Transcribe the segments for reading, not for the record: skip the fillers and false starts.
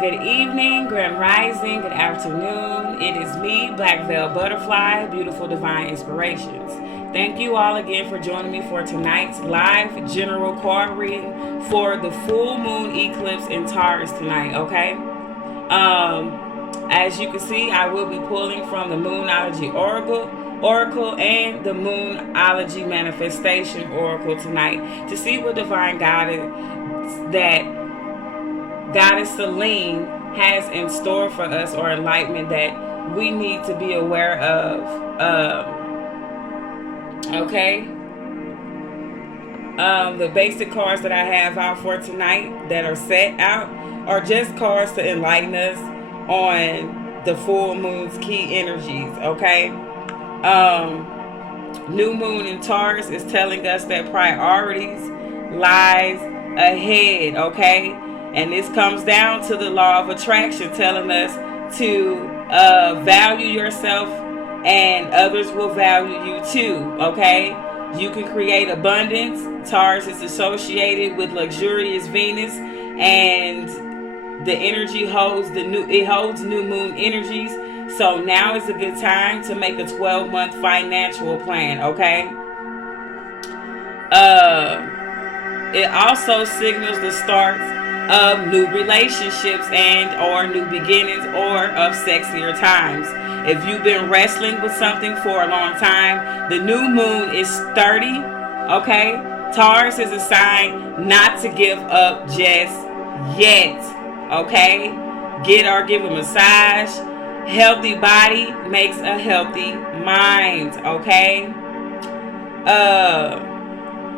Good evening, grand rising, good afternoon. It is me, BlackVeiled Butterfly, Beautiful Divine Inspirations. Thank you all again for joining me for tonight's live general card reading for the full moon eclipse in Taurus tonight, okay? As you can see, I will be pulling from the Moonology Oracle and the Moonology Manifestation Oracle tonight to see what divine guidance that Goddess Celine has in store for us, or enlightenment that we need to be aware of. Okay. The basic cards that I have out for tonight that are set out are just cards to enlighten us on the full moon's key energies. Okay. New moon in Taurus is telling us that priorities lies ahead. Okay. And this comes down to the law of attraction, telling us to value yourself and others will value you too, okay? You can create abundance. Taurus is associated with luxurious Venus, and the energy holds new moon energies. So now is a good time to make a 12-month financial plan, okay? It also signals the start of new relationships and or new beginnings or of sexier times. If you've been wrestling with something for a long time, the new moon is sturdy, okay? Taurus is a sign not to give up just yet, okay? Get or give a massage. Healthy body makes a healthy mind, okay?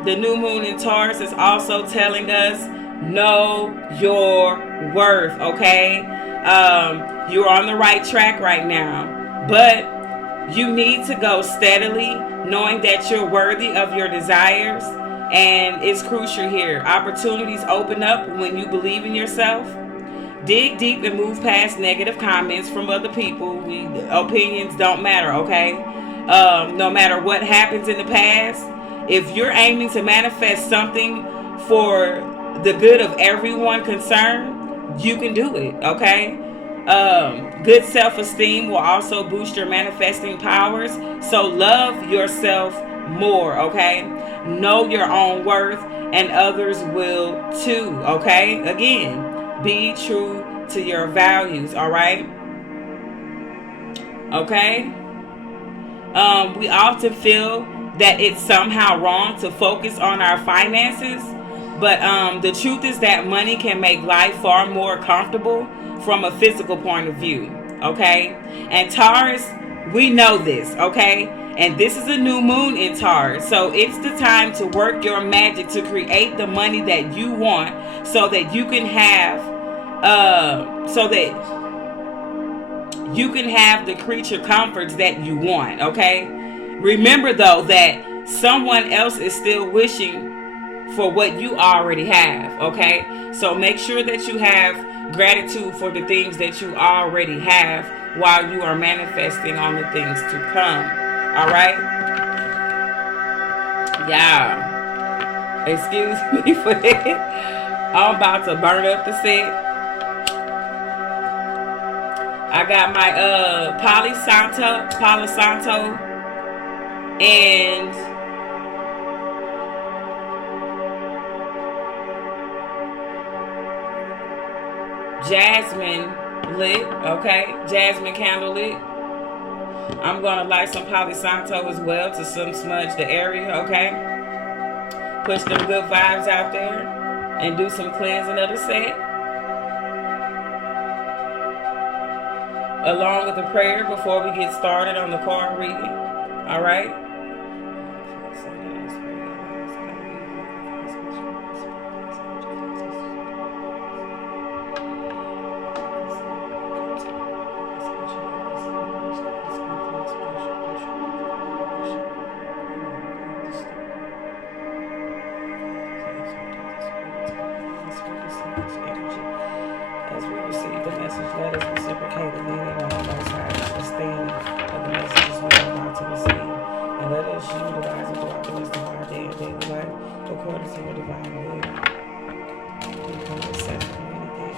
The new moon in Taurus is also telling us know your worth, okay? You're on the right track right now, but you need to go steadily, knowing that you're worthy of your desires, and it's crucial here. Opportunities open up when you believe in yourself. Dig deep and move past negative comments from other people. Opinions don't matter, okay? No matter what happens in the past, if you're aiming to manifest something for the good of everyone concerned, you can do it, okay? Good self-esteem will also boost your manifesting powers. So love yourself more, okay? Know your own worth, and others will too, okay? Again, be true to your values, all right? Okay? We often feel that it's somehow wrong to focus on our finances. But the truth is that money can make life far more comfortable from a physical point of view, okay? And Taurus, we know this, okay? And this is a new moon in Taurus. So it's the time to work your magic to create the money that you want, so that you can have the creature comforts that you want, okay? Remember though that someone else is still wishing for what you already have, okay? So make sure that you have gratitude for the things that you already have while you are manifesting on the things to come, all right? Yeah. Excuse me for that. I'm about to burn up the set. I got my Palo Santo and jasmine lit, okay? Jasmine candle lit. I'm gonna light some Palo Santo as well to smudge the area, okay? Push them good vibes out there and do some cleansing of the set, along with a prayer before we get started on the card reading, all right? As we receive the message, let us reciprocate and lean on our sides, understanding of the messages we are about to receive. And let us utilize and do our best in our day and daily life according to your divine will. We come to set community.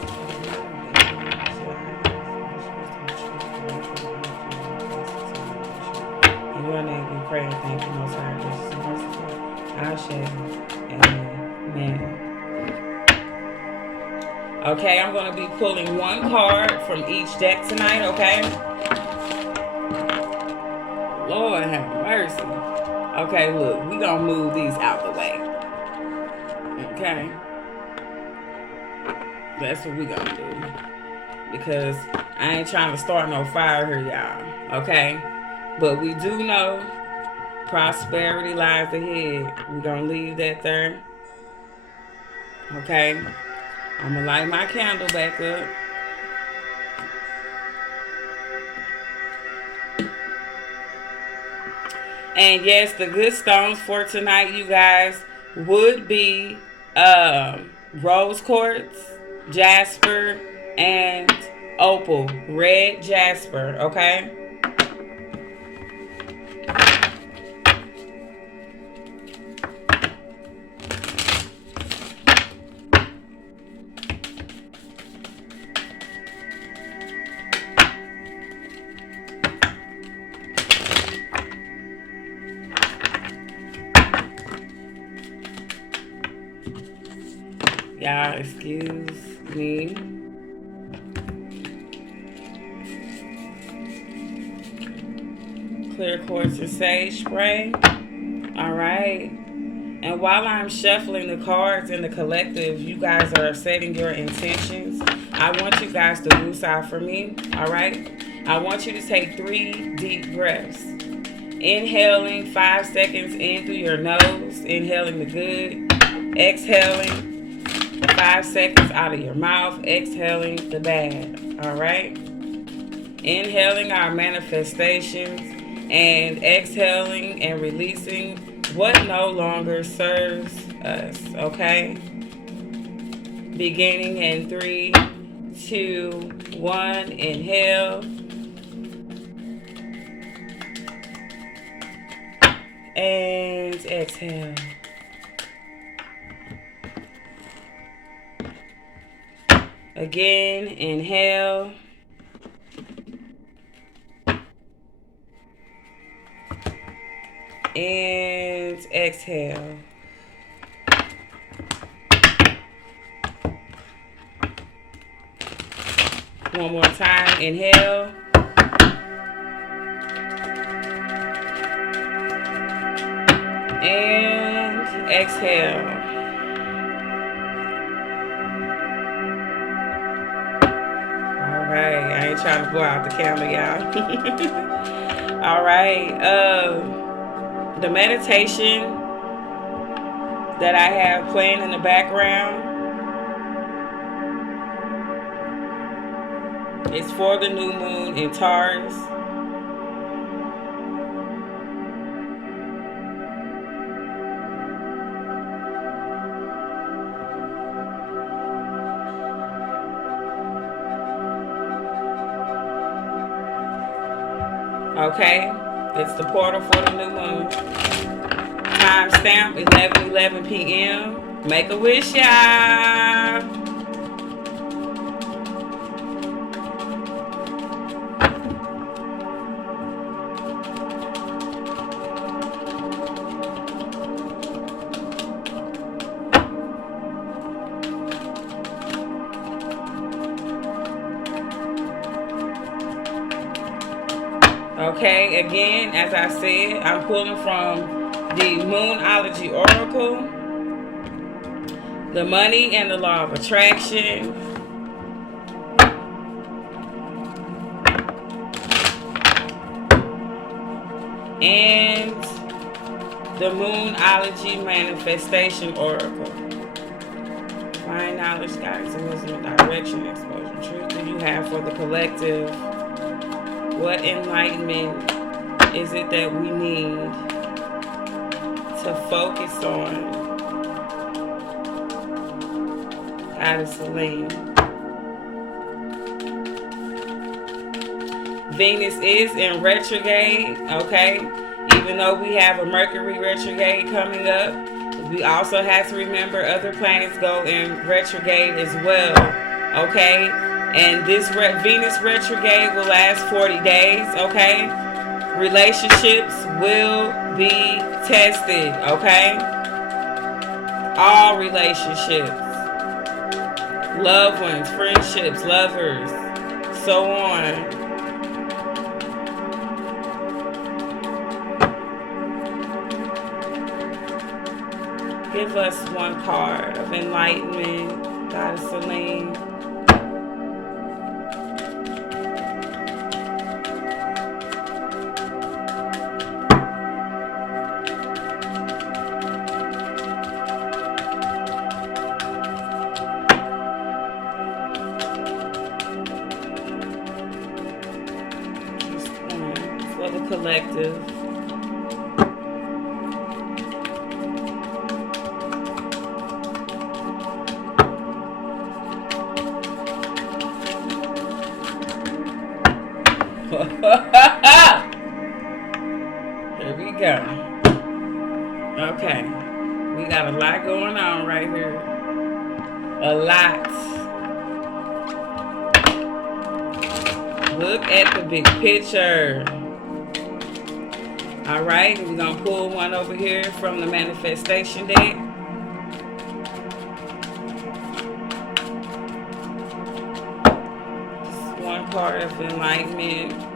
Okay, I'm going to be pulling one card from each deck tonight, okay? Lord have mercy. Okay, look, we're going to move these out the way. Okay? That's what we're going to do. Because I ain't trying to start no fire here, y'all. Okay? But we do know prosperity lies ahead. We're going to leave that there. Okay? I'm going to light my candle back up. And yes, the good stones for tonight, you guys, would be rose quartz, jasper, and opal. Red jasper, okay? Y'all, excuse me. Clear quartz and sage spray. All right. And while I'm shuffling the cards in the collective, you guys are setting your intentions. I want you guys to loose out for me. All right. I want you to take 3 deep breaths. Inhaling 5 seconds in through your nose. Inhaling the good. Exhaling 5 seconds out of your mouth, exhaling the bad. All right. Inhaling our manifestations and exhaling and releasing what no longer serves us. Okay. Beginning in 3, 2, 1. Inhale. And exhale. Again, inhale. And exhale. One more time, inhale. And exhale. Alright, I ain't trying to blow out the candle, y'all. Alright, the meditation that I have playing in the background is for the new moon in Taurus. Okay, it's the portal for the new moon. Timestamp 11:11 p.m. Make a wish, y'all. Okay, again, as I said, I'm pulling from the Moonology Oracle, the money and the law of attraction, and the Moonology Manifestation Oracle. Find knowledge, guidance, and wisdom, direction, exposure, truth do you have for the collective? What enlightenment is it that we need to focus on? Goddess Celine. Venus is in retrograde, okay? Even though we have a Mercury retrograde coming up, we also have to remember other planets go in retrograde as well, okay? And this Venus retrograde will last 40 days, okay? Relationships will be tested, okay? All relationships. loved ones, friendships, lovers, so on. Give us one card of enlightenment, Goddess Celine. For the collective. Here we go. Okay. We got a lot going on right here. A lot. Look at the big picture. All right. We're going to pull one over here from the manifestation deck. Just one card of enlightenment.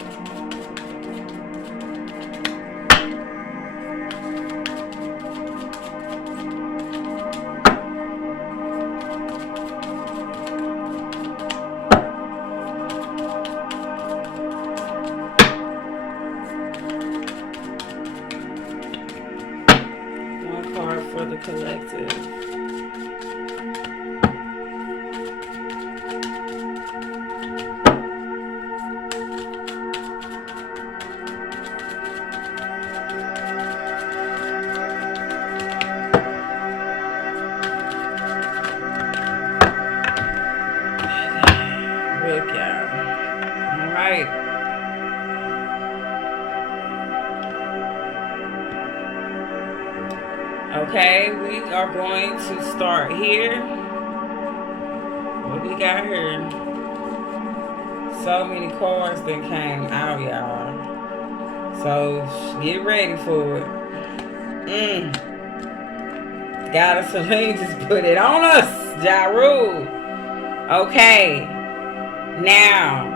For the collective. Look out. All right. Okay, we are going to start here. What we got here? So many cards that came out, y'all. So get ready for it. Goddess Celine just put it on us, Ja Rule. Okay. Now,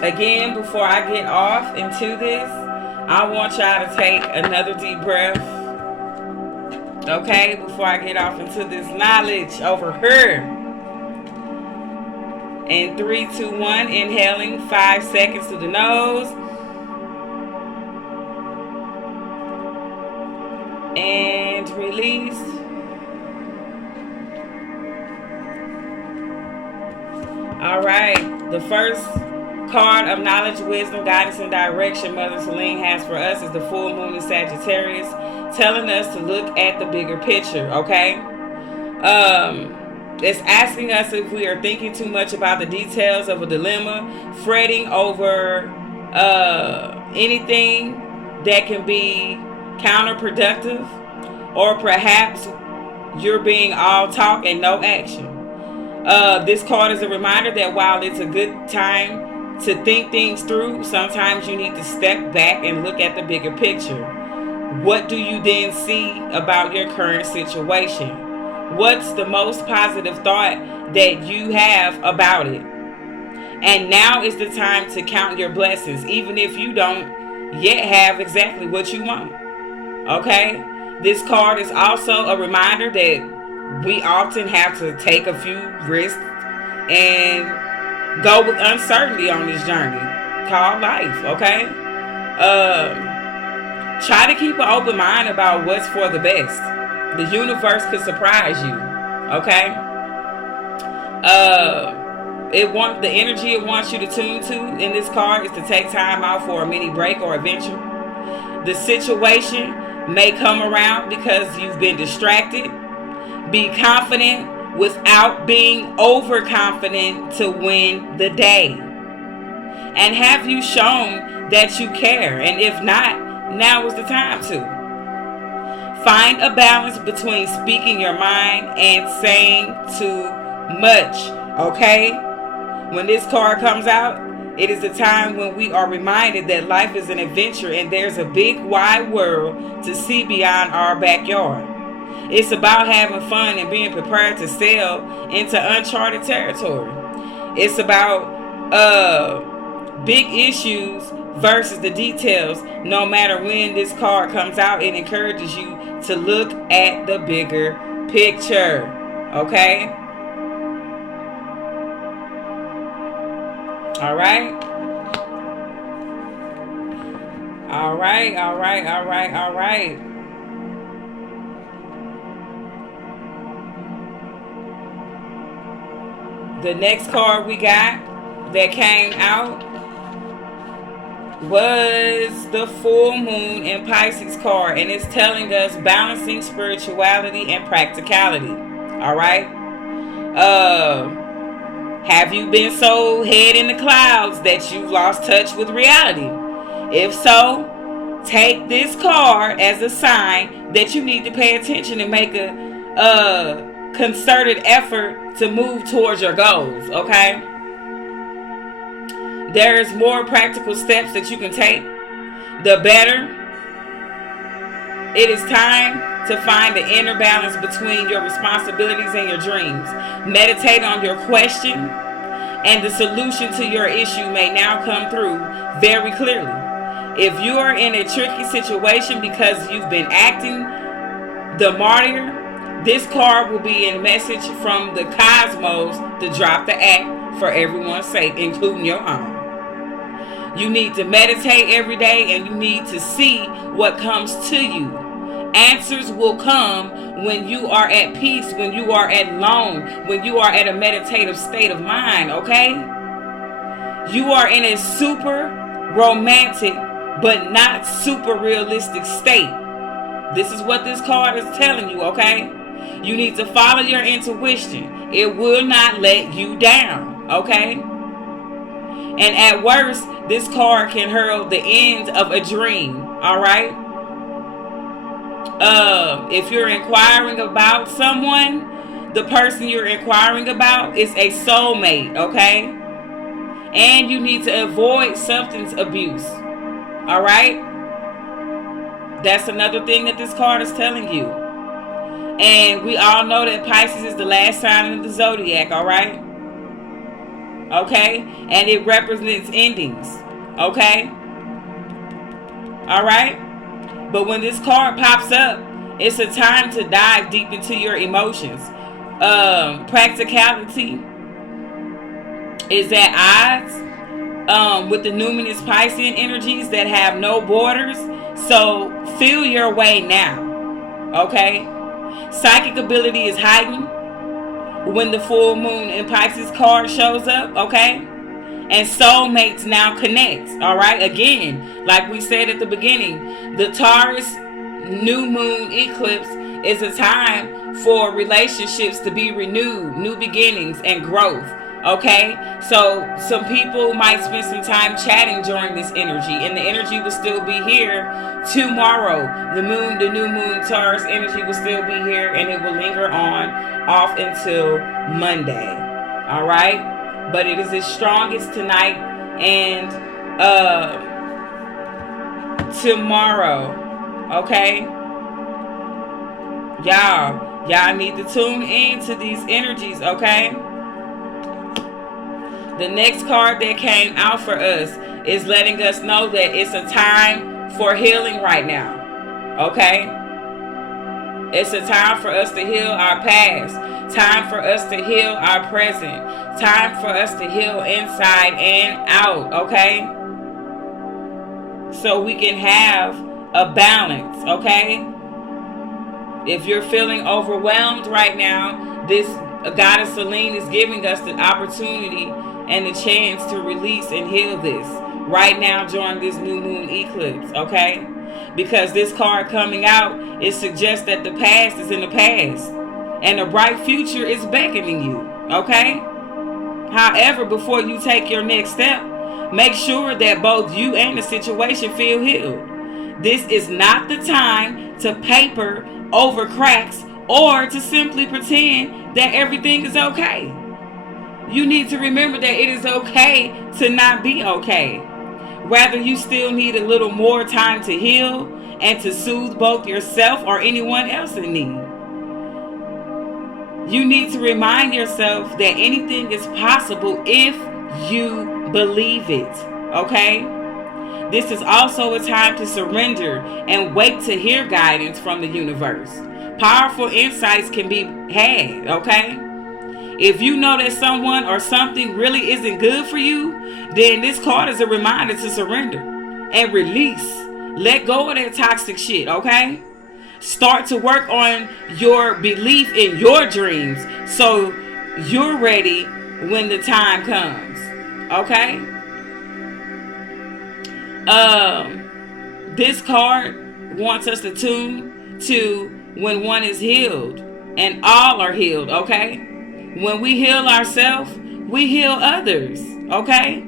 again, before I get off into this, I want y'all to take another deep breath. Okay, before I get off into this knowledge over here. In 3, 2, 1, inhaling 5 seconds through the nose. And release. All right, the first card of knowledge, wisdom, guidance, and direction Mother Celine has for us is the full moon in Sagittarius, telling us to look at the bigger picture, okay? It's asking us if we are thinking too much about the details of a dilemma, fretting over anything that can be counterproductive, or perhaps you're being all talk and no action. This card is a reminder that while it's a good time to think things through, sometimes you need to step back and look at the bigger picture. What do you then see about your current situation? What's the most positive thought that you have about it? And now is the time to count your blessings, even if you don't yet have exactly what you want. Okay? This card is also a reminder that we often have to take a few risks and go with uncertainty on this journey called life. Okay? Try to keep an open mind about what's for the best. The universe could surprise you. Okay? The energy it wants you to tune to in this card is to take time out for a mini break or adventure. The situation may come around because you've been distracted. Be confident without being overconfident to win the day. And have you shown that you care? And if not, now is the time to. Find a balance between speaking your mind and saying too much. Okay? When this card comes out, it is a time when we are reminded that life is an adventure and there's a big wide world to see beyond our backyard. It's about having fun and being prepared to sail into uncharted territory. It's about big issues versus the details. No matter when this card comes out, it encourages you to look at the bigger picture. Okay? All right? All right, all right, all right, all right. The next card we got that came out was the full moon in Pisces card, and it's telling us balancing spirituality and practicality. All right. Have you been so head in the clouds that you've lost touch with reality? If so, take this card as a sign that you need to pay attention and make a concerted effort to move towards your goals. Okay. There's more practical steps that you can take, the better. It is time to find the inner balance between your responsibilities and your dreams. Meditate on your question, and the solution to your issue may now come through very clearly. If you are in a tricky situation because you've been acting the martyr, this card will be a message from the cosmos to drop the act for everyone's sake, including your own. You need to meditate every day, and you need to see what comes to you. Answers will come when you are at peace, when you are alone, when you are at a meditative state of mind, okay? You are in a super romantic but not super realistic state. This is what this card is telling you, okay? You need to follow your intuition. It will not let you down, okay? And at worst, this card can herald the end of a dream, all right? If you're inquiring about someone, the person you're inquiring about is a soulmate, okay? And you need to avoid substance abuse, all right? That's another thing that this card is telling you. And we all know that Pisces is the last sign of the zodiac, all right? Okay? And it represents endings, okay? All right? But when this card pops up, it's a time to dive deep into your emotions. Practicality is at odds with the numinous Piscean energies that have no borders. So feel your way now, okay? Psychic ability is heightened when the full moon in Pisces card shows up, okay? And soulmates now connect, all right? Again, like we said at the beginning, the Taurus new moon eclipse is a time for relationships to be renewed, new beginnings and growth, okay? So some people might spend some time chatting during this energy, and the energy will still be here tomorrow. The new moon Taurus energy will still be here, and it will linger on off until Monday, all right? But it is its strongest tonight and tomorrow, okay? Y'all need to tune in to these energies, okay? The next card that came out for us is letting us know that it's a time for healing right now, okay? It's a time for us to heal our past, time for us to heal our present, time for us to heal inside and out, okay? So we can have a balance, okay? If you're feeling overwhelmed right now, this Goddess Selene is giving us the opportunity and the chance to release and heal this right now during this new moon eclipse, okay? Because this card coming out, it suggests that the past is in the past and a bright future is beckoning you, okay? However, before you take your next step, make sure that both you and the situation feel healed. This is not the time to paper over cracks or to simply pretend that everything is okay. You need to remember that it is okay to not be okay. Rather, you still need a little more time to heal and to soothe both yourself or anyone else in need. You need to remind yourself that anything is possible if you believe it. Okay? This is also a time to surrender and wait to hear guidance from the universe. Powerful insights can be had, okay? If you know that someone or something really isn't good for you, then this card is a reminder to surrender and release. Let go of that toxic shit, okay? Start to work on your belief in your dreams so you're ready when the time comes, okay? This card wants us to tune to when one is healed and all are healed, okay? When we heal ourselves, we heal others, okay?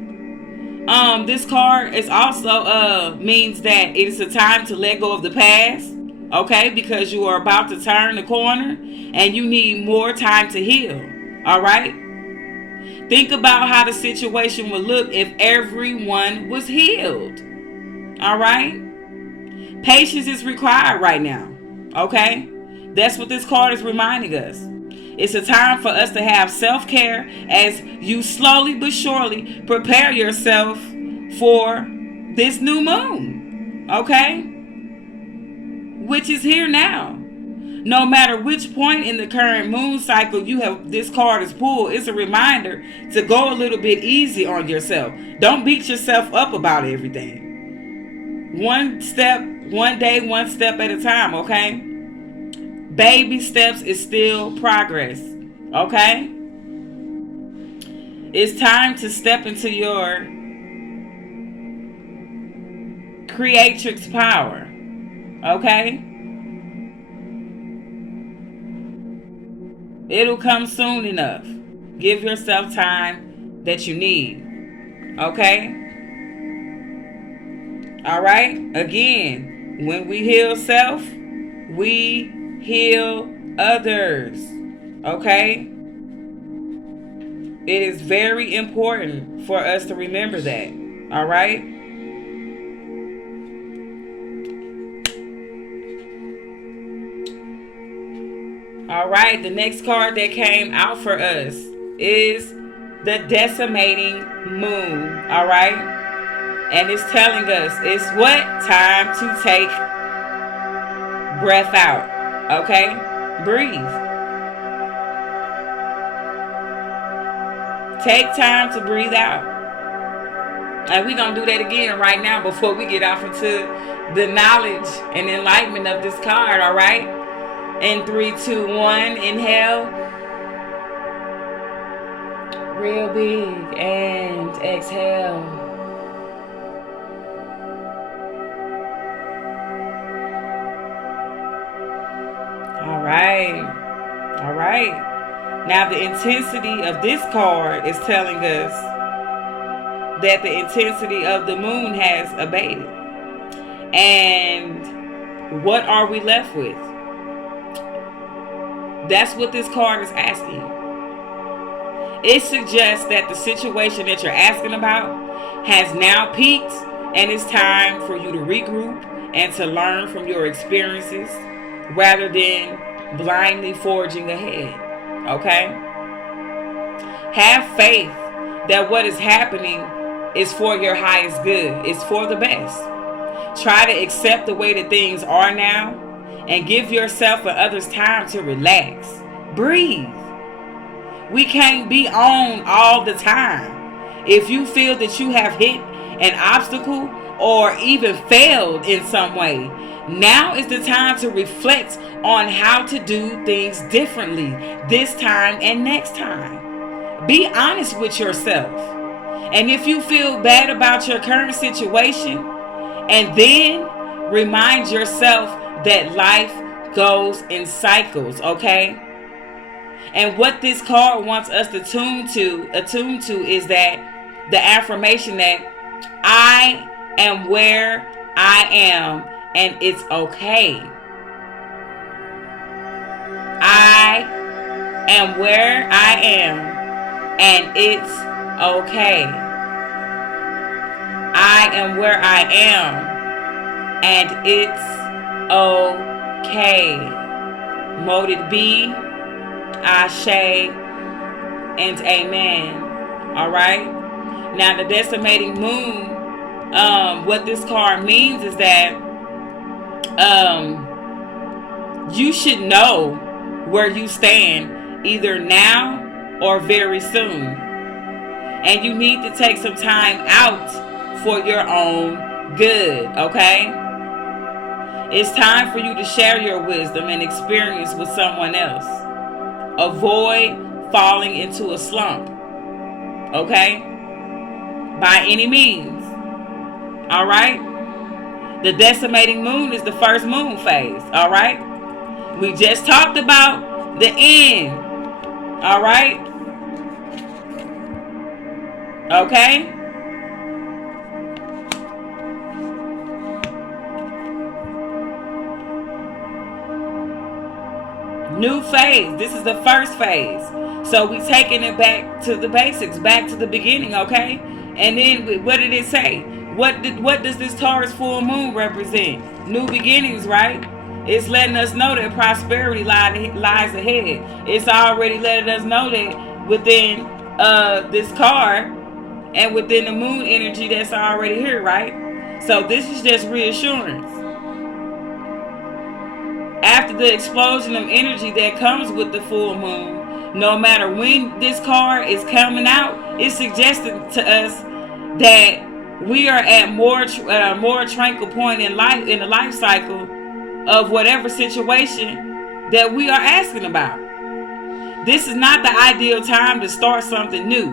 This card is also means that it is a time to let go of the past, okay? Because you are about to turn the corner and you need more time to heal, all right? Think about how the situation would look if everyone was healed. All right? Patience is required right now. Okay? That's what this card is reminding us. It's a time for us to have self-care as you slowly but surely prepare yourself for this new moon. Okay? Which is here now. No matter which point in the current moon cycle you have this card is pulled, it's a reminder to go a little bit easy on yourself. Don't beat yourself up about everything. One step, one day, one step at a time, okay? Baby steps is still progress, okay? It's time to step into your creatrix power, okay? It'll come soon enough. Give yourself time that you need. Okay? Alright? Again, when we heal self, we heal others. Okay? It is very important for us to remember that. Alright? Alright, the next card that came out for us is the decimating moon. Alright? And it's telling us it's what? Time to take breath out. Okay? Breathe. Take time to breathe out. And we're going to do that again right now before we get off into the knowledge and enlightenment of this card. Alright? In 3, 2, 1, inhale. Real big. And exhale. All right. Now the intensity of this card is telling us that the intensity of the moon has abated. And what are we left with? That's what this card is asking. It suggests that the situation that you're asking about has now peaked and it's time for you to regroup and to learn from your experiences rather than blindly forging ahead. Okay? Have faith that what is happening is for your highest good. It's for the best. Try to accept the way that things are now and give yourself and others time to relax. Breathe. We can't be on all the time. If you feel that you have hit an obstacle or even failed in some way, now is the time to reflect on how to do things differently this time and next time. Be honest with yourself. And if you feel bad about your current situation, and then remind yourself that life goes in cycles, okay? And what this card wants us to attune to is that the affirmation that I am where I am and it's okay. I am where I am and it's okay. I am where I am and it's okay. Mote it be Ashe and amen. All right. Now the decimating moon, what this card means is that you should know where you stand either now or very soon. And you need to take some time out for your own good, okay? It's time for you to share your wisdom and experience with someone else. Avoid falling into a slump, okay? By any means. All right? The decimating moon is the first moon phase. All right? We just talked about the end. All right? Okay? New phase. This is the first phase. So we taking it back to the basics, back to the beginning, okay? And then what did it say? What does this Taurus full moon represent? New beginnings, right? It's letting us know that prosperity lies ahead. It's already letting us know that within this card and within the moon energy that's already here, right? So this is just reassurance. After the explosion of energy that comes with the full moon, no matter when this card is coming out, it's suggesting to us that we are at more tranquil point in life, in the life cycle of whatever situation that we are asking about. This is not the ideal time to start something new,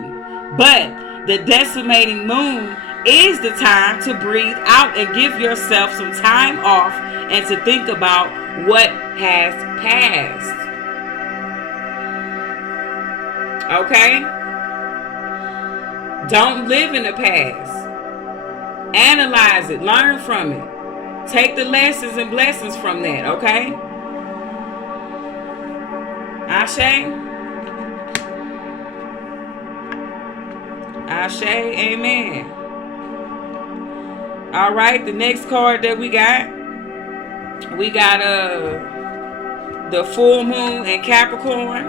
but the decimating moon is the time to breathe out and give yourself some time off and to think about what has passed. Okay? Don't live in the past. Analyze it. Learn from it. Take the lessons and blessings from that. Okay? Ashe? Ashe. Amen. All right. The next card that we got the full moon in Capricorn.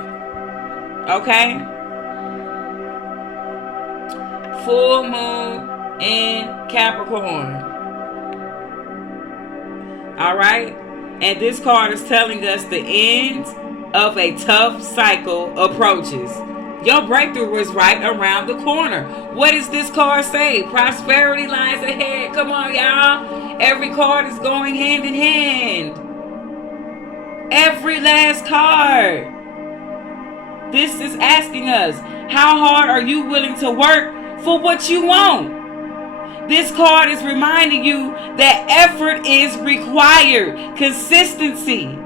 Okay? Full moon in Capricorn. All right? And this card is telling us the end of a tough cycle approaches. Your breakthrough is right around the corner. What does this card say? Prosperity lies ahead. Come on, y'all. Every card is going hand in hand. Every last card. This is asking us, how hard are you willing to work for what you want? This card is reminding you that effort is required. Consistency.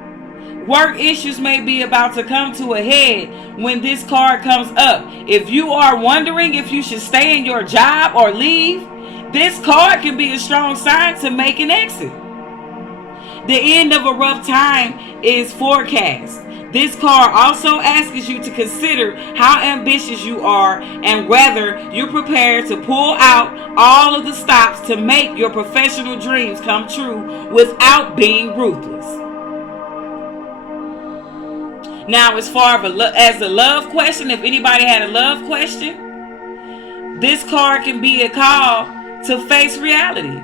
Work issues may be about to come to a head when this card comes up. If you are wondering if you should stay in your job or leave, this card can be a strong sign to make an exit. The end of a rough time is forecast. This card also asks you to consider how ambitious you are and whether you're prepared to pull out all of the stops to make your professional dreams come true without being ruthless. Now, as far as the love question, if anybody had a love question, this card can be a call to face reality.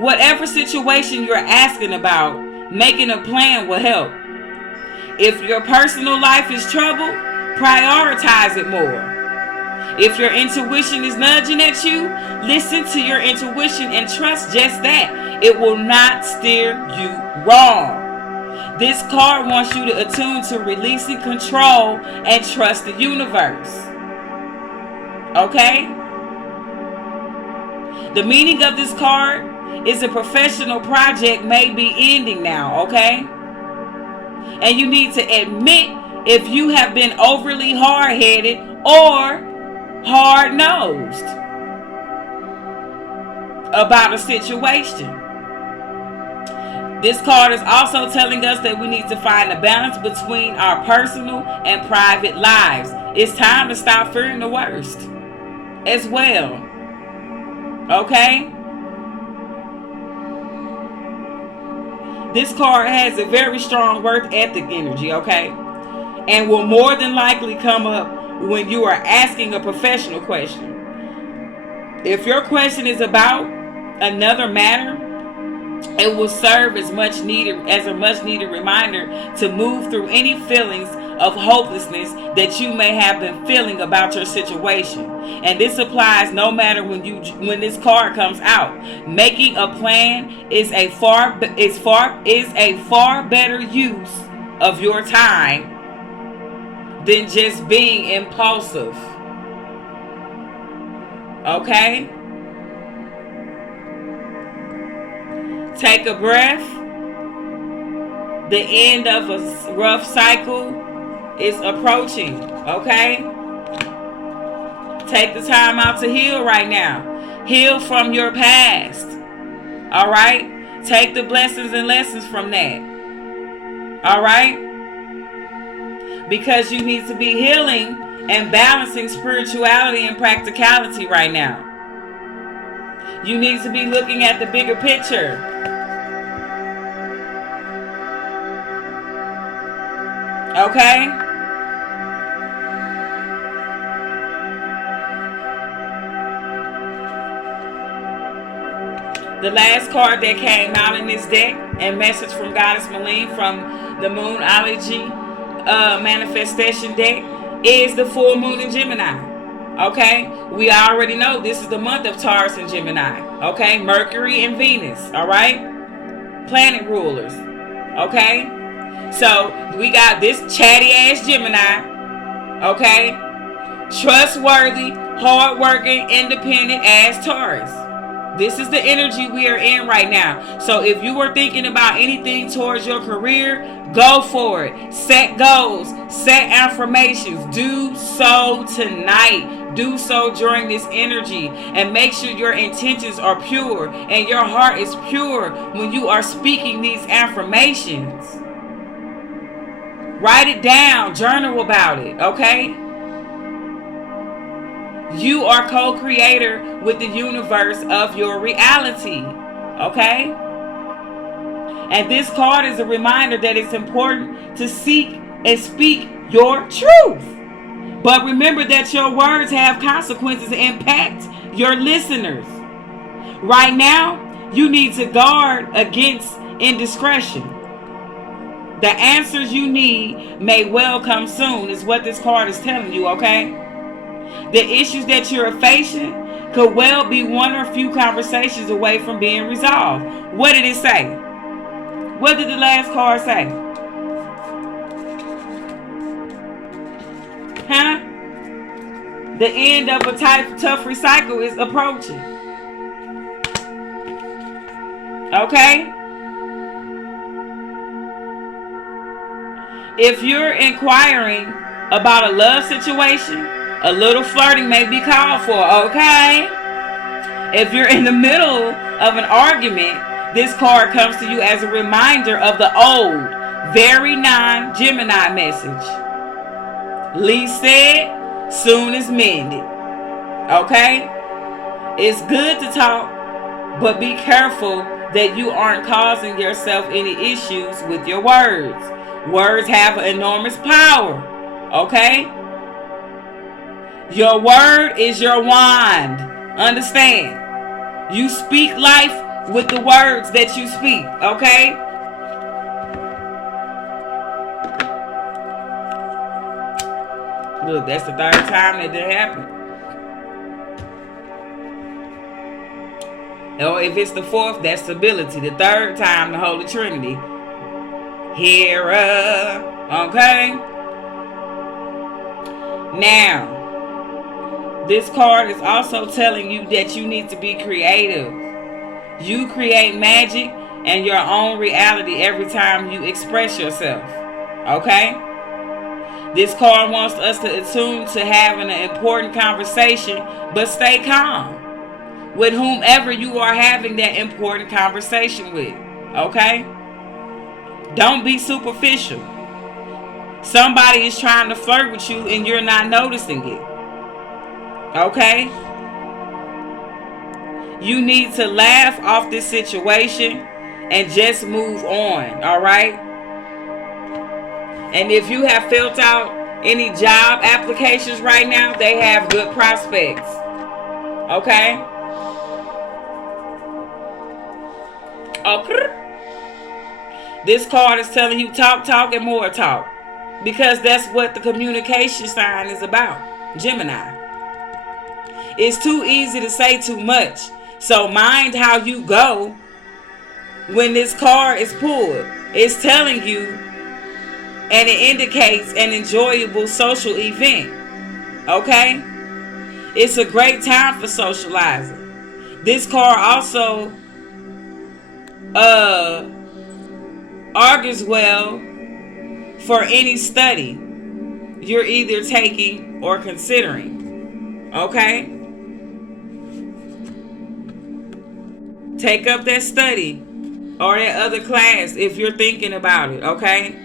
Whatever situation you're asking about, making a plan will help. If your personal life is trouble, prioritize it more. If your intuition is nudging at you, listen to your intuition and trust just that. It will not steer you wrong. This card wants you to attune to releasing control and trust the universe. Okay? The meaning of this card is a professional project may be ending now, okay? And you need to admit if you have been overly hard-headed or hard-nosed about a situation. This card is also telling us that we need to find a balance between our personal and private lives. It's time to stop fearing the worst as well. Okay? This card has a very strong work ethic energy, okay? and will more than likely come up when you are asking a professional question. If your question is about another matter, it will serve as a much needed reminder to move through any feelings of hopelessness that you may have been feeling about your situation. And this applies no matter when this card comes out. Making a plan is a far better use of your time than just being impulsive. Okay? Take a breath. The end of a rough cycle is approaching. Okay? Take the time out to heal right now. Heal from your past. Alright? Take the blessings and lessons from that. Alright? Because you need to be healing and balancing spirituality and practicality right now. You need to be looking at the bigger picture. Okay? The last card that came out in this deck, and message from Goddess Malene from the Moonology manifestation deck, is the full moon in Gemini. Okay? We already know this is the month of Taurus and Gemini. Okay? Mercury and Venus. Alright? Planet rulers. Okay? So, we got this chatty ass Gemini. Okay? Trustworthy, hardworking, independent ass Taurus. This is the energy we are in right now. So if you were thinking about anything towards your career, go for it. Set goals. Set affirmations. Do so tonight. Do so during this energy. And make sure your intentions are pure and your heart is pure when you are speaking these affirmations. Write it down. Journal about it. Okay? You are co-creator with the universe of your reality. Okay? And this card is a reminder that it's important to seek and speak your truth. But remember that your words have consequences and impact your listeners. Right now, you need to guard against indiscretion. The answers you need may well come soon, is what this card is telling you, okay? The issues that you're facing could well be one or few conversations away from being resolved. What did it say? What did the last card say? Huh? The end of a tough recycle is approaching. Okay? If you're inquiring about a love situation, a little flirting may be called for, okay? If you're in the middle of an argument, this card comes to you as a reminder of the old, very non-Gemini message. Least said, soon as mended. Okay? It's good to talk, but be careful that you aren't causing yourself any issues with your words. Words have enormous power. Okay? Your word is your wand. Understand? You speak life with the words that you speak. Okay? Look, that's the third time that happened. Or if it's the fourth, that's stability. The third time, the Holy Trinity. Hera. Okay? Now, this card is also telling you that you need to be creative. You create magic and your own reality every time you express yourself. Okay? This card wants us to attune to having an important conversation, but stay calm with whomever you are having that important conversation with. Okay? Don't be superficial. Somebody is trying to flirt with you and you're not noticing it. Okay? You need to laugh off this situation and just move on. Alright? And if you have filled out any job applications right now, they have good prospects. Okay? Okay. This card is telling you talk, and more talk. Because that's what the communication sign is about. Gemini. It's too easy to say too much. So mind how you go when this card is pulled. It's telling you, and it indicates an enjoyable social event. Okay? It's a great time for socializing. This card also argues well for any study you're either taking or considering. Okay? Take up that study or that other class if you're thinking about it. Okay?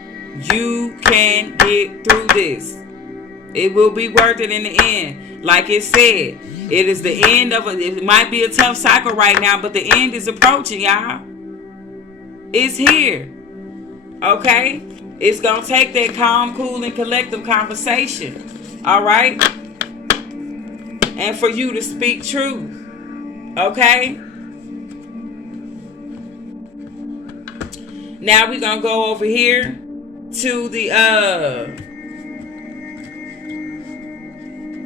You can get through this. It will be worth it in the end. Like it said, it is the end of it might be a tough cycle right now, but the end is approaching, y'all. It's here. Okay? It's going to take that calm, cool, and collective conversation. All right? And for you to speak truth. Okay? Now we're going to go over here to the,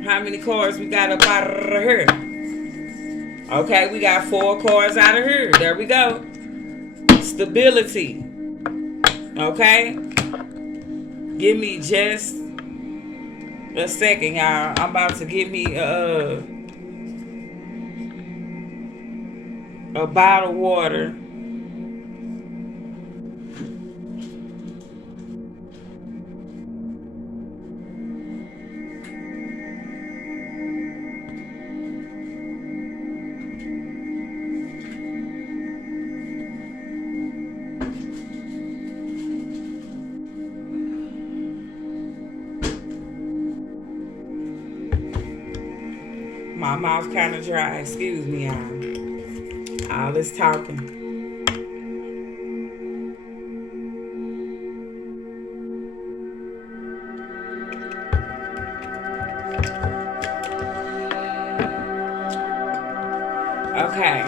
how many cards we got up out of here? Okay, we got 4 cards out of here. There we go. Stability. Okay? Give me just a second, y'all. I'm about to give me a bottle of water. My mouth kind of dry. Excuse me, y'all. All this talking. Okay.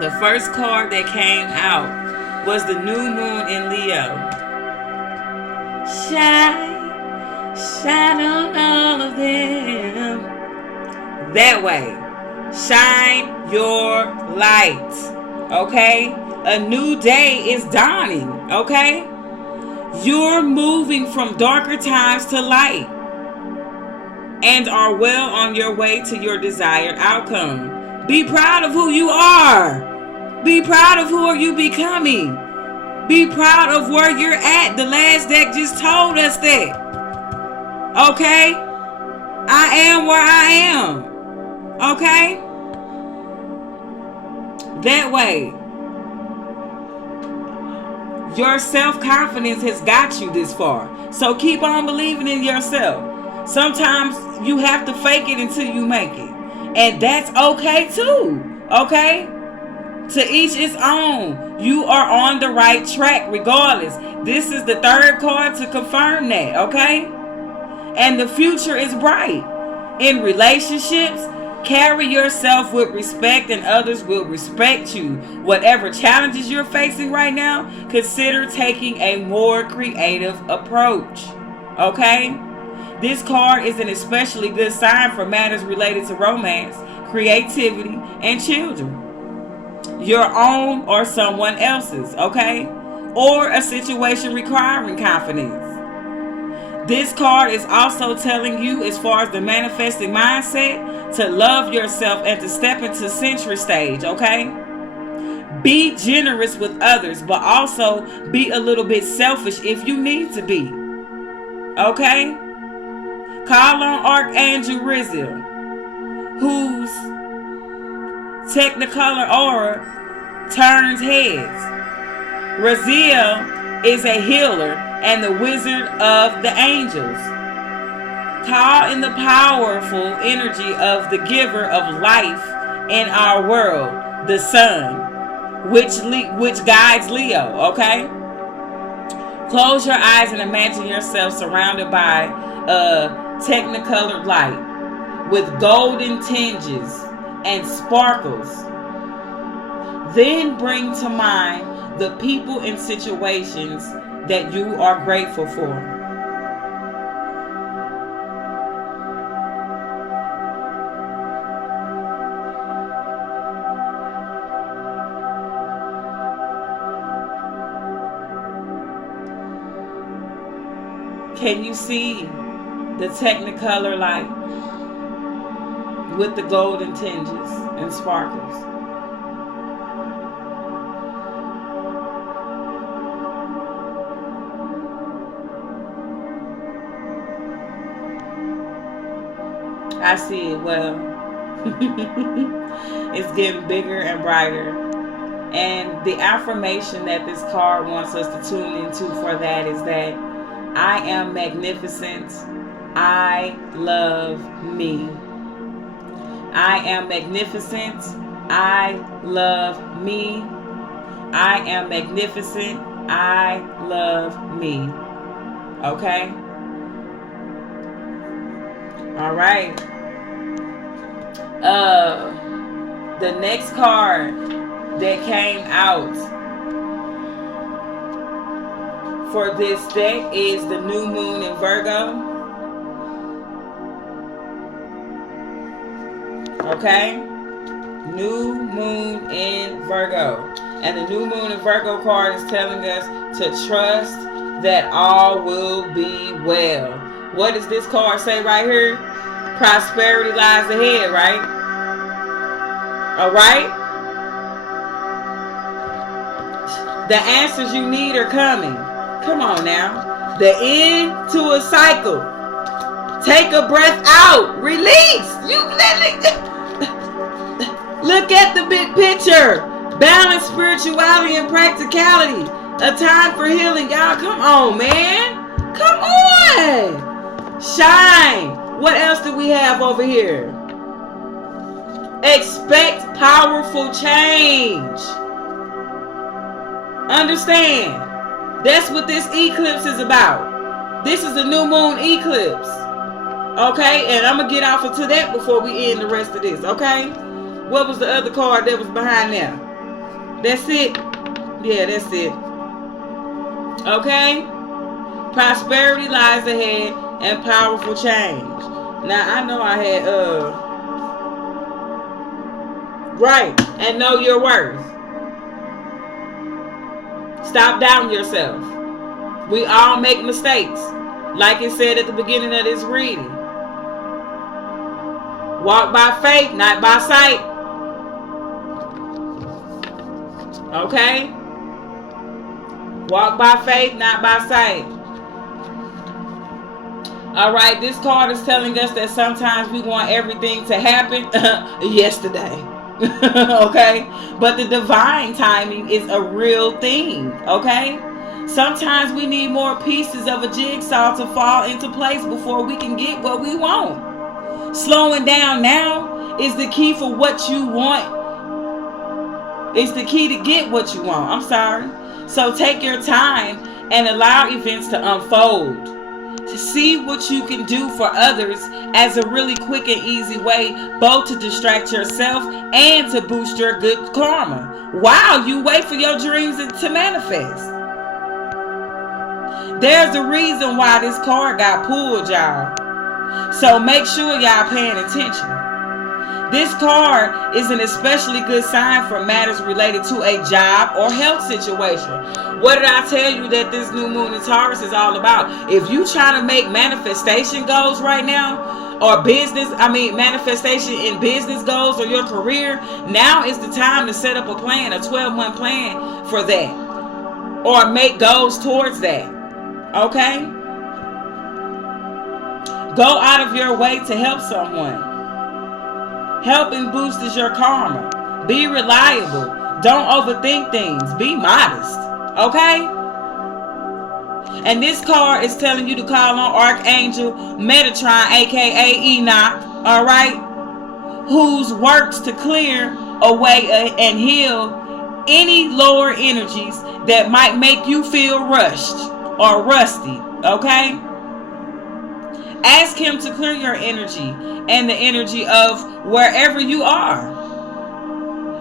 The first card that came out was the new moon in Leo. Shine on all of them. That way. Shine your light. Okay? A new day is dawning. Okay? You're moving from darker times to light and are well on your way to your desired outcome. Be proud of who you are. Be proud of who are you becoming. Be proud of where you're at. The last deck just told us that. Okay? I am where I am. Okay? That way. Your self-confidence has got you this far. So keep on believing in yourself. Sometimes you have to fake it until you make it. And that's okay too. Okay? To each its own. You are on the right track regardless. This is the third card to confirm that. Okay? And the future is bright. In relationships, carry yourself with respect and others will respect you. Whatever challenges you're facing right now, consider taking a more creative approach. Okay? This card is an especially good sign for matters related to romance, creativity, and children. Your own or someone else's, okay? Or a situation requiring confidence. This card is also telling you, as far as the manifesting mindset, to love yourself and to step into century stage, okay? Be generous with others, but also be a little bit selfish if you need to be. Okay? Call on Archangel Rizal, whose technicolor aura turns heads. Raziel is a healer and the wizard of the angels. Call in the powerful energy of the giver of life in our world, the sun, which guides Leo, okay? Close your eyes and imagine yourself surrounded by technicolored light with golden tinges and sparkles. Then bring to mind the people and situations that you are grateful for. Can you see the technicolor light with the golden tinges and sparkles? I see it well. It's getting bigger and brighter. And the affirmation that this card wants us to tune into for that is that I am magnificent. I love me. I am magnificent. I love me. I am magnificent. I love me. Okay? All right. The next card that came out for this deck is the new moon in Virgo. Okay? New moon in Virgo. And the new moon in Virgo card is telling us to trust that all will be well. What does this card say right here? Prosperity lies ahead, right? All right? The answers you need are coming. Come on now. The end to a cycle. Take a breath out. Release. You let it. Look at the big picture. Balance, spirituality, and practicality. A time for healing. Y'all, come on, man. Come on. Shine. What else do we have over here? Expect powerful change. Understand. That's what this eclipse is about. This is a new moon eclipse. Okay? And I'm going to get off into that before we end the rest of this. Okay? What was the other card that was behind there? That's it? Yeah, that's it. Okay? Prosperity lies ahead and powerful change. Now, I know I had, right. And know your worth. Stop doubting yourself. We all make mistakes. Like it said at the beginning of this reading. Walk by faith, not by sight. Okay? Walk by faith, not by sight. Alright, this card is telling us that sometimes we want everything to happen yesterday. Okay? But the divine timing is a real thing. Okay? Sometimes we need more pieces of a jigsaw to fall into place before we can get what we want. Slowing down now is the key for what you want. It's the key to get what you want. I'm sorry. So take your time and allow events to unfold. To see what you can do for others as a really quick and easy way, both to distract yourself and to boost your good karma while you wait for your dreams to manifest. There's a reason why this card got pulled, y'all. So make sure y'all paying attention. This card is an especially good sign for matters related to a job or health situation. What did I tell you that this new moon in Taurus is all about? If you trying to make manifestation goals right now, or manifestation in business goals or your career, now is the time to set up a plan, a 12-month plan for that. Or make goals towards that. Okay? Go out of your way to help someone. Helping boosts your karma. Be reliable. Don't overthink things. Be modest. Okay? And this card is telling you to call on Archangel Metatron, aka Enoch, alright? Whose works to clear away and heal any lower energies that might make you feel rushed. or rusty, okay? Ask him to clear your energy and the energy of wherever you are.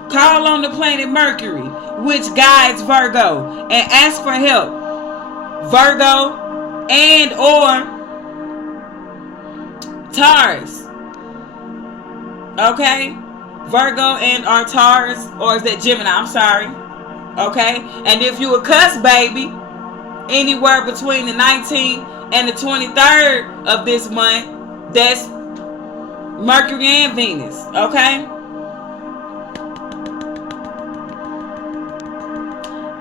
Call on the planet Mercury, which guides Virgo, and ask for help. Virgo and or Taurus. Okay? Virgo and or Taurus, or is that Gemini? I'm sorry. Okay? And if you a cuss baby, anywhere between the 19th and the 23rd of this month, that's Mercury and Venus. Okay?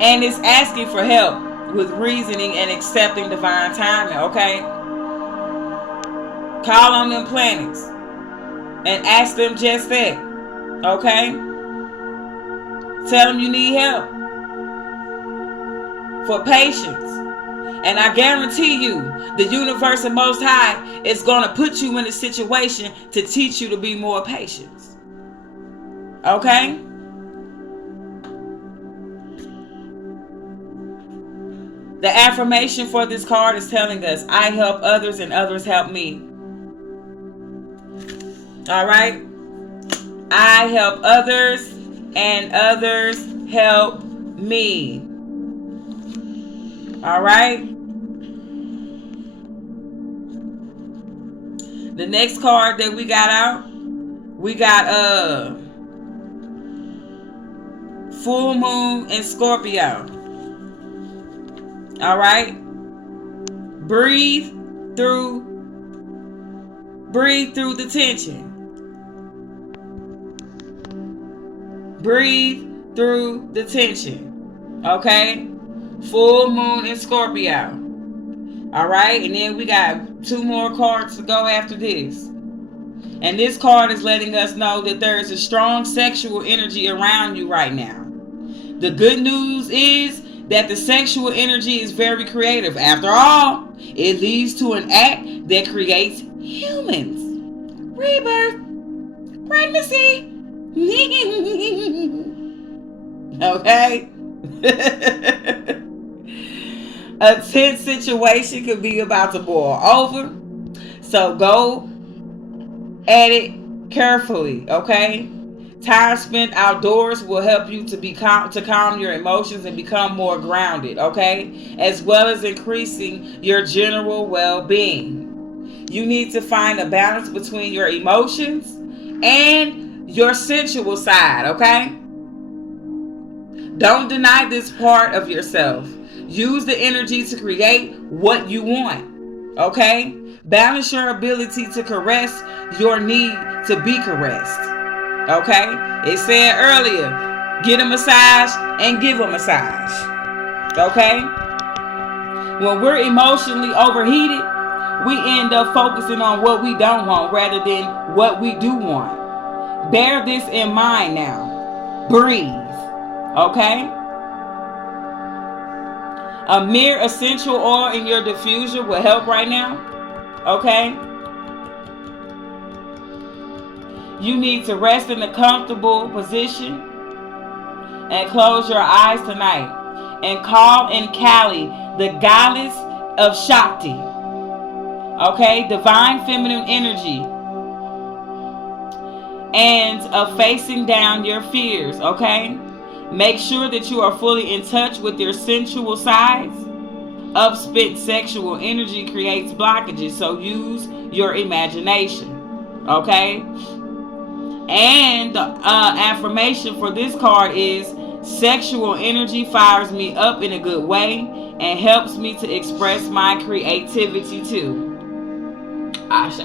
And it's asking for help with reasoning and accepting divine timing, okay? Call on them planets and ask them just that, okay? Tell them you need help for patience. And I guarantee you, the universe and Most High is going to put you in a situation to teach you to be more patient. Okay? The affirmation for this card is telling us, I help others and others help me. All right? I help others and others help me. All right? The next card that we got out, we got full moon in Scorpio. All right? Breathe through the tension. Breathe through the tension. Okay? Full moon in Scorpio. All right? And then we got 2 more cards to go after this. And this card is letting us know that there is a strong sexual energy around you right now. The good news is that the sexual energy is very creative. After all, it leads to an act that creates humans. Rebirth. Pregnancy. Okay? A tense situation could be about to boil over. So go at it carefully, okay? Time spent outdoors will help you to calm your emotions and become more grounded, okay? As well as increasing your general well-being. You need to find a balance between your emotions and your sensual side, okay? Don't deny this part of yourself. Use the energy to create what you want, okay? Balance your ability to caress your need to be caressed. Okay? It said earlier, get a massage and give a massage. Okay? When we're emotionally overheated, we end up focusing on what we don't want rather than what we do want. Bear this in mind now. Breathe. Okay? A mere essential oil in your diffuser will help right now. Okay? You need to rest in a comfortable position and close your eyes tonight and call in Kali, the goddess of Shakti. Okay? Divine feminine energy and of facing down your fears. Okay? Make sure that you are fully in touch with your sensual sides. Upspent sexual energy creates blockages, so use your imagination. Okay? And the affirmation for this card is, sexual energy fires me up in a good way and helps me to express my creativity too. Ashe.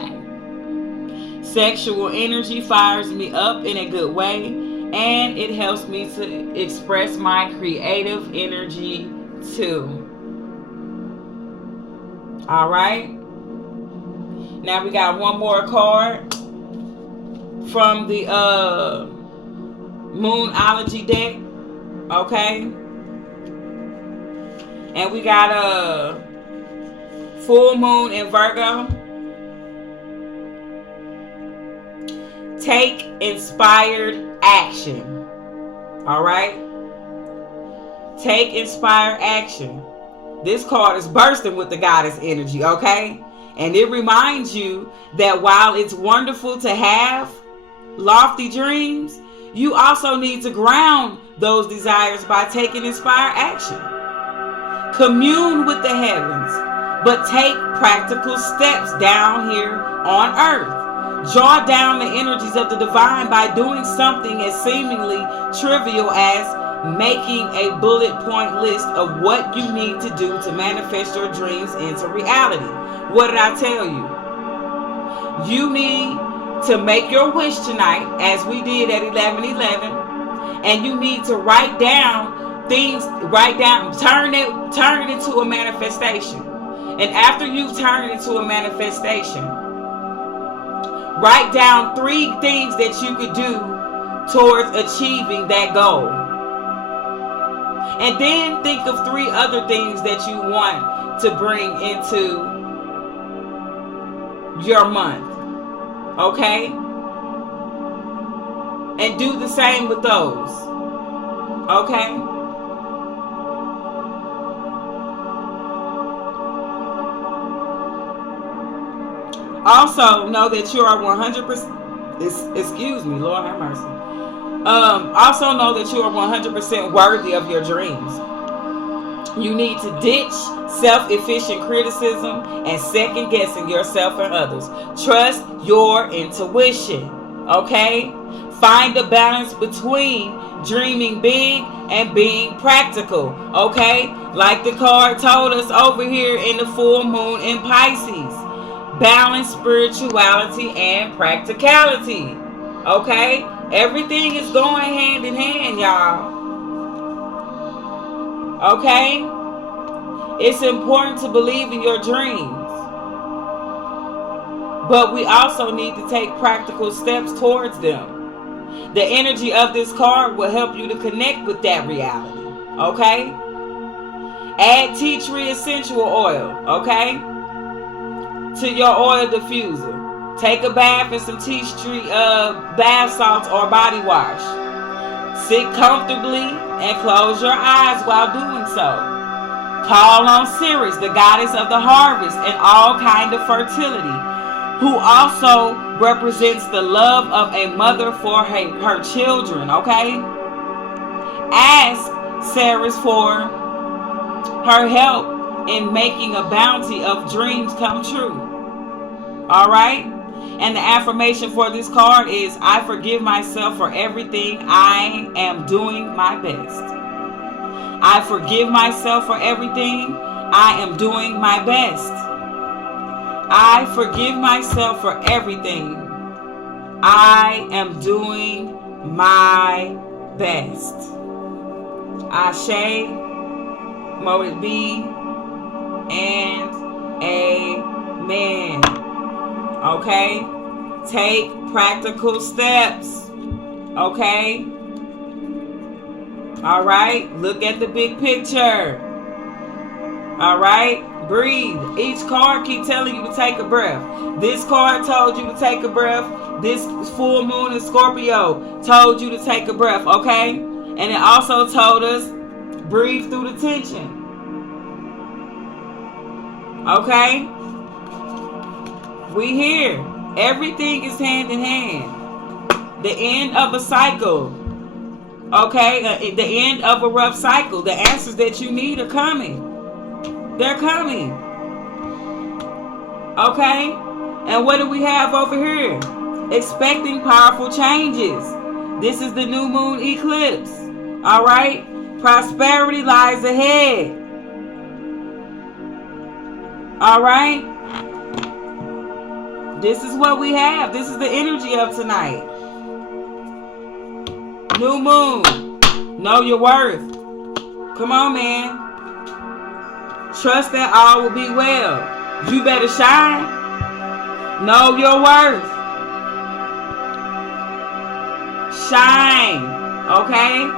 Sexual energy fires me up in a good way and it helps me to express my creative energy too. All right. Now we got one more card from the Moonology deck. Okay. And we got a full moon in Virgo. Take inspired action. All right. Take inspired action. This card is bursting with the goddess energy, okay? And it reminds you that while it's wonderful to have lofty dreams, you also need to ground those desires by taking inspired action. Commune with the heavens, but take practical steps down here on earth. Draw down the energies of the divine by doing something as seemingly trivial as making a bullet point list of what you need to do to manifest your dreams into reality. What did I tell you? You need to make your wish tonight, as we did at 11:11, and you need to write down things. Turn it into a manifestation. And after you've turned it into a manifestation, write down 3 things that you could do towards achieving that goal. And then think of 3 other things that you want to bring into your month. Okay? And do the same with those. Okay? Also, know that you are 100%, excuse me, Lord have mercy. Also know that you are 100% worthy of your dreams. You need to ditch self-efficient criticism and second guessing yourself and others. Trust your intuition, okay? Find a balance between dreaming big and being practical, okay? Like the card told us over here in the full moon in Pisces. Balance spirituality and practicality, okay? Everything is going hand in hand, y'all. Okay? It's important to believe in your dreams. But we also need to take practical steps towards them. The energy of this card will help you to connect with that reality. Okay? Add tea tree essential oil, okay, to your oil diffuser. Take a bath in some tea tree bath salts or body wash. Sit comfortably and close your eyes while doing so. Call on Ceres, the goddess of the harvest and all kind of fertility, who also represents the love of a mother for her children, okay? Ask Ceres for her help in making a bounty of dreams come true. All right? And the affirmation for this card is, I forgive myself for everything. I am doing my best. I forgive myself for everything. I am doing my best. I forgive myself for everything. I am doing my best. Ashe, mote it be, and amen. Okay? Take practical steps. Okay? All right? Look at the big picture. All right? Breathe. Each card keep telling you to take a breath. This card told you to take a breath. This full moon in Scorpio told you to take a breath. Okay? And it also told us, breathe through the tension. Okay? We here. Everything is hand in hand. The end of a cycle. Okay? The end of a rough cycle. The answers that you need are coming. They're coming. Okay? And what do we have over here? Expecting powerful changes. This is the new moon eclipse. All right? Prosperity lies ahead. All right? This is what we have. This is the energy of tonight. New moon. Know your worth. Come on, man. Trust that all will be well. You better shine. Know your worth. Shine. Okay?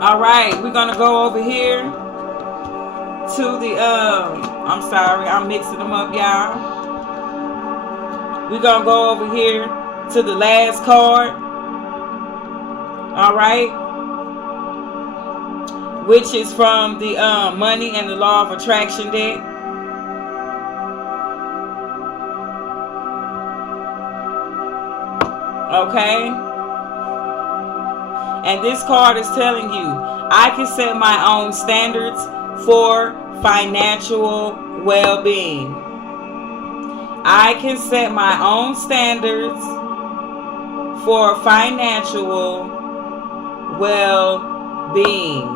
All right. We're going to go over here to the, I'm sorry. I'm mixing them up, y'all. We're going to go over here to the last card. All right. which is from the Money and the Law of Attraction deck. Okay? And this card is telling you, I can set my own standards for financial well-being. I can set my own standards for financial well-being.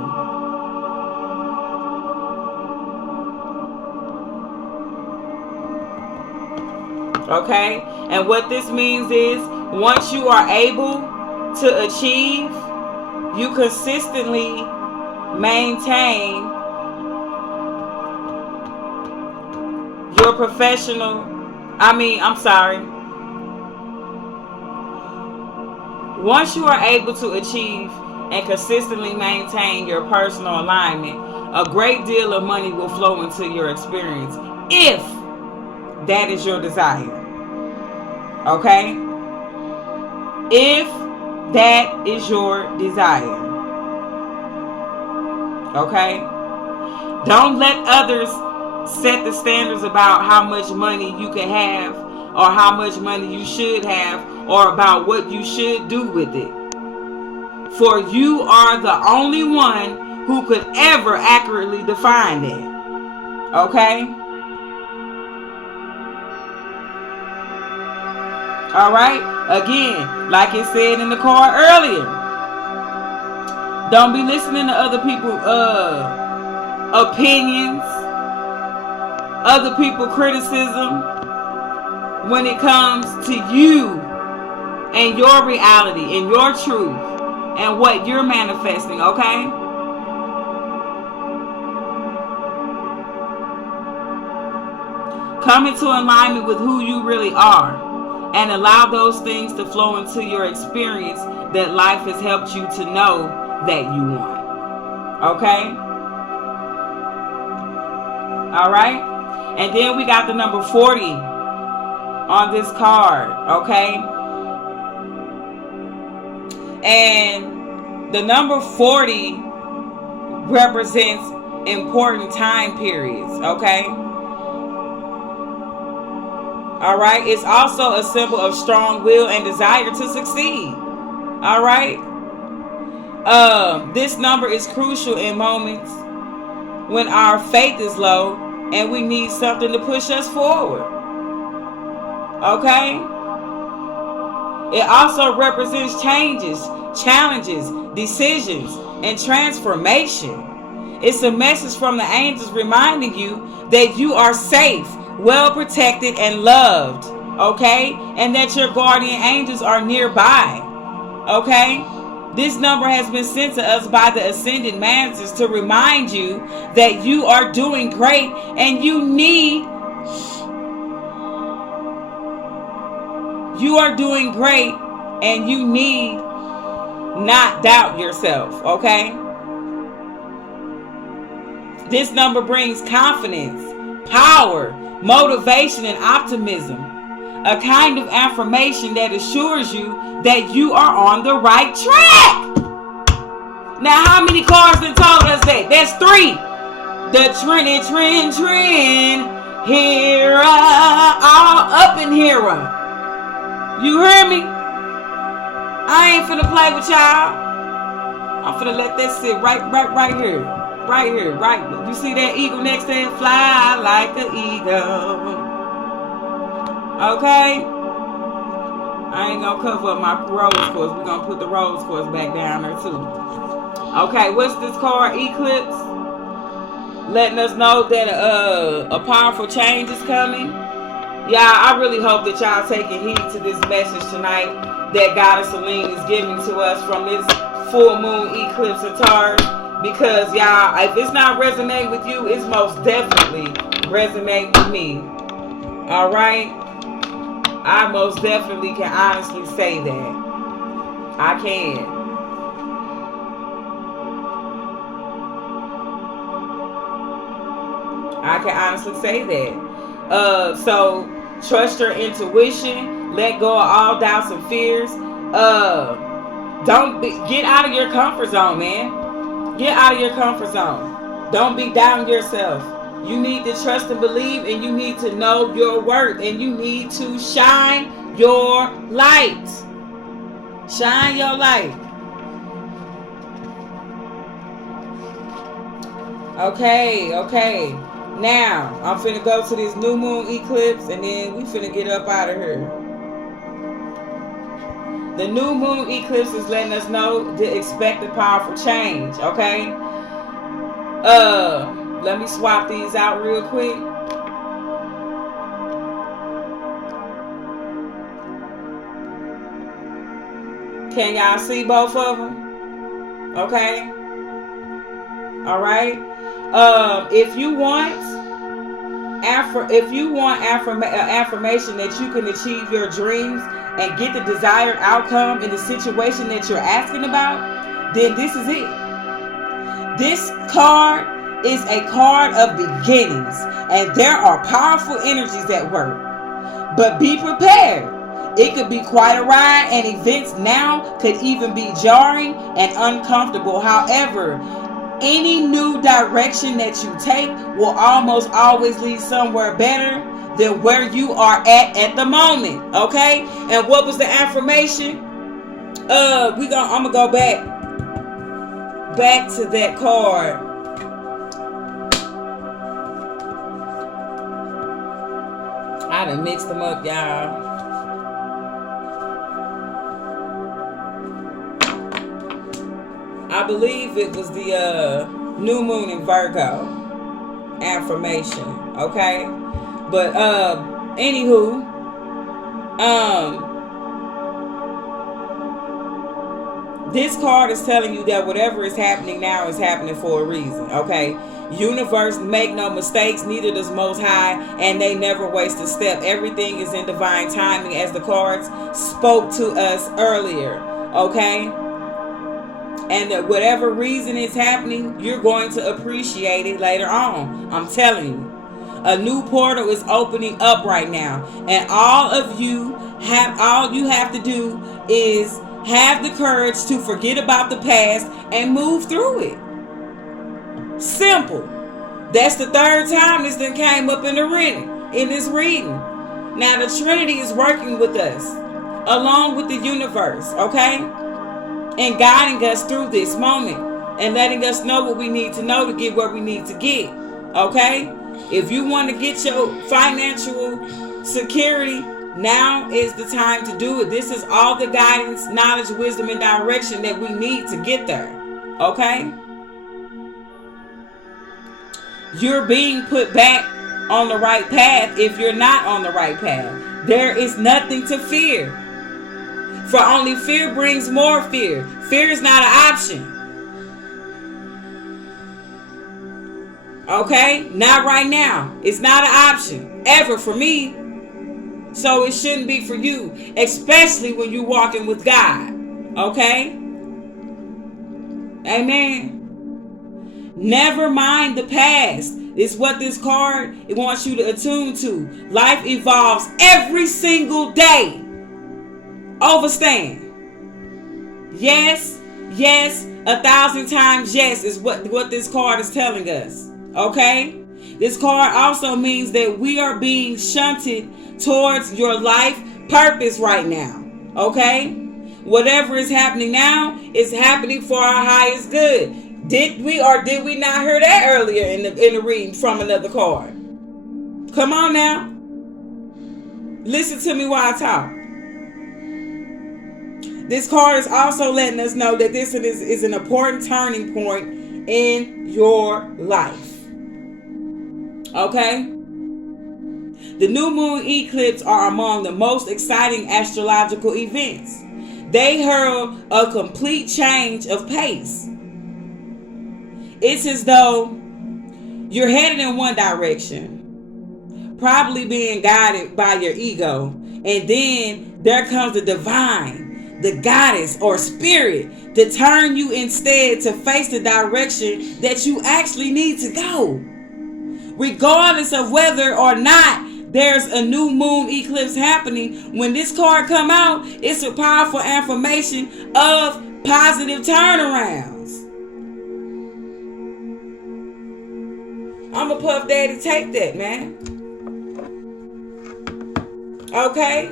Okay? And what this means is, once you are able to achieve, you consistently maintain your professional, once you are able to achieve and consistently maintain your personal alignment, a great deal of money will flow into your experience if that is your desire. Okay? If that is your desire. Okay? Don't let others set the standards about how much money you can have, or how much money you should have, or about what you should do with it. For you are the only one who could ever accurately define that. Okay? Alright? Again, like it said in the card earlier, don't be listening to other people's opinions, other people's criticism when it comes to you and your reality and your truth and what you're manifesting, okay? Come into alignment with who you really are and allow those things to flow into your experience that life has helped you to know that you want. Okay? Alright? And then we got the number 40 on this card. Okay? And the number 40 represents important time periods. Okay? Alright? It's also a symbol of strong will and desire to succeed. Alright? This number is crucial in moments when our faith is low and we need something to push us forward. Okay? It also represents changes, challenges, decisions, and transformation. It's a message from the angels reminding you that you are safe, well protected, and loved. Okay? And that your guardian angels are nearby. Okay? This number has been sent to us by the Ascended Masters to remind you that you are doing great and you need not doubt yourself, okay? This number brings confidence, power, motivation, and optimism. A kind of affirmation that assures you that you are on the right track. Now, how many cards have told us that? That's 3. The trend. Here, all up in here. You hear me? I ain't finna play with y'all. I'm finna let that sit right here. Right here. You see that eagle next to it? Fly like an eagle. Okay? I ain't gonna cover up my rose quartz. We're gonna put the rose quartz back down there too. Okay, what's this card? Eclipse. Letting us know that a powerful change is coming. Yeah, I really hope that y'all taking heed to this message tonight that Goddess Aline is giving to us from this full moon eclipse of Taurus. Because y'all, if it's not resonating with you, it's most definitely resonating with me. Alright? I most definitely can honestly say that. I can. I can honestly say that. So trust your intuition. Let go of all doubts and fears. Get out of your comfort zone, man. Get out of your comfort zone. Don't be down yourself. You need to trust and believe, and you need to know your worth, and you need to shine your light. Shine your light. Okay. Now, I'm finna go to this new moon eclipse, and then we finna get up out of here. The new moon eclipse is letting us know the expected powerful change, okay? Let me swap these out real quick. Can y'all see both of them? Okay. All right. If you want affirmation that you can achieve your dreams and get the desired outcome in the situation that you're asking about, then this is it. This card is a card of beginnings, and there are powerful energies at work. But be prepared. It could be quite a ride, and events now could even be jarring and uncomfortable. However, any new direction that you take will almost always lead somewhere better than where you are at the moment. Okay? And what was the affirmation? I'm gonna go back to that card. I done mixed them up, y'all. I believe it was the new moon in Virgo affirmation, okay? But anywho, this card is telling you that whatever is happening now is happening for a reason, okay? Universe make no mistakes, neither does Most High, and they never waste a step. Everything is in divine timing, as the cards spoke to us earlier, okay? And whatever reason is happening, you're going to appreciate it later on. I'm telling you. A new portal is opening up right now. And all you have to do is have the courage to forget about the past and move through it. Simple. That's the third time this thing came up in this reading. Now the Trinity is working with us, along with the universe, okay? And guiding us through this moment and letting us know what we need to know to get where we need to get. Okay? If you want to get your financial security, now is the time to do it. This is all the guidance, knowledge, wisdom, and direction that we need to get there. Okay? You're being put back on the right path if you're not on the right path. There is nothing to fear. For only fear brings more fear. Fear is not an option. Okay? Not right now. It's not an option. Ever for me. So it shouldn't be for you. Especially when you're walking with God. Okay? Amen. Never mind the past. It's what this card it wants you to attune to. Life evolves every single day. Overstand. Yes, 1,000 times yes is what this card is telling us. Okay? This card also means that we are being shunted towards your life purpose right now. Okay? Whatever is happening now is happening for our highest good. Did we not hear that earlier in the reading from another card? Come on now. Listen to me while I talk. This card is also letting us know that this is an important turning point in your life. Okay? The new moon eclipse are among the most exciting astrological events. They herald a complete change of pace. It's as though you're headed in one direction, probably being guided by your ego, and then there comes the divine, the goddess or spirit to turn you instead to face the direction that you actually need to go. Regardless of whether or not there's a new moon eclipse happening, when this card come out, it's a powerful affirmation of positive turnarounds. Mama Puff Daddy, take that, man. Okay?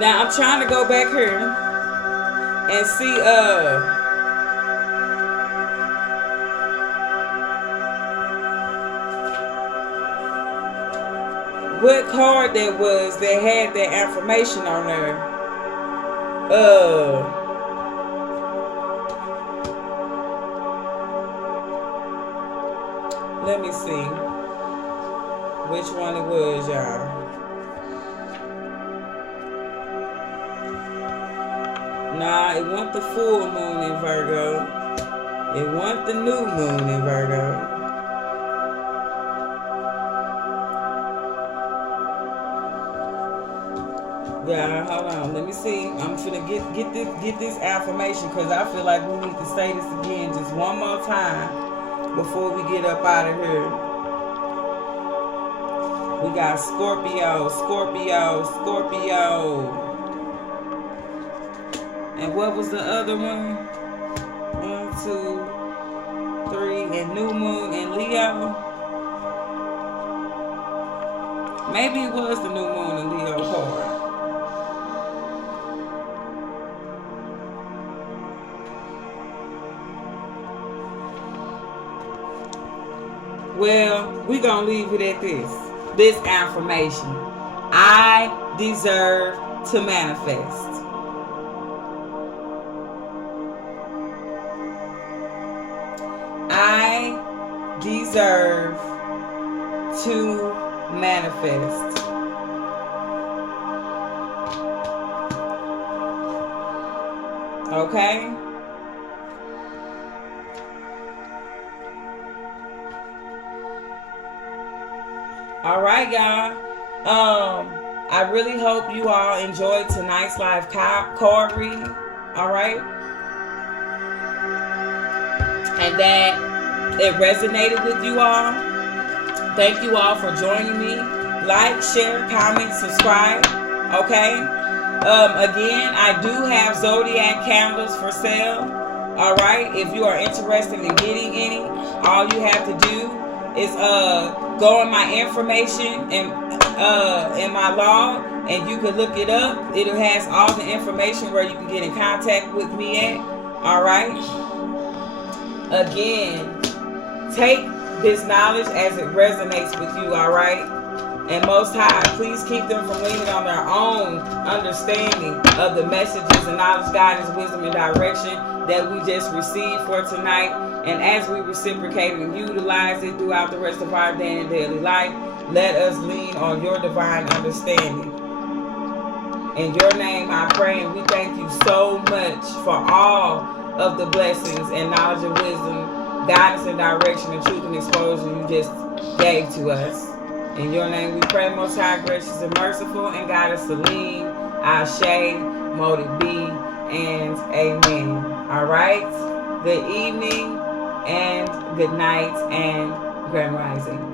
Now I'm trying to go back here and see what card that was that had that information on there. Let me see which one it was, y'all. Nah, it wasn't the full moon in Virgo. It wasn't the new moon in Virgo. Yeah, hold on. Let me see. I'm finna get this affirmation because I feel like we need to say this again just one more time before we get up out of here. We got Scorpio, Scorpio, Scorpio. And what was the other one? 1, 2, 3, and new moon in Leo. Maybe it was the new moon in Leo card. Well, we're going to leave it at this affirmation. I deserve to manifest. I deserve to manifest. Okay? All right, y'all. I really hope you all enjoyed tonight's live card reading. All right? And that it resonated with you all. Thank you all for joining me. Like, share, comment, subscribe. Okay? Again, I do have zodiac candles for sale. All right? If you are interested in getting any, all you have to do is go on my information and in my log, and you can look it up. It has all the information where you can get in contact with me at. All right? Again, take this knowledge as it resonates with you, all right? And Most High, please keep them from leaning on their own understanding of the messages and knowledge, guidance, wisdom, and direction that we just received for tonight. And as we reciprocate and utilize it throughout the rest of our day and daily life, let us lean on your divine understanding. In your name I pray, and we thank you so much for all of the blessings and knowledge and wisdom, guidance and direction, and truth and exposure you just gave to us. In your name we pray, Most High, gracious and merciful, and guide us to lean, Ashe, mote it be, and amen. All right? Good evening, and good night, and grand rising.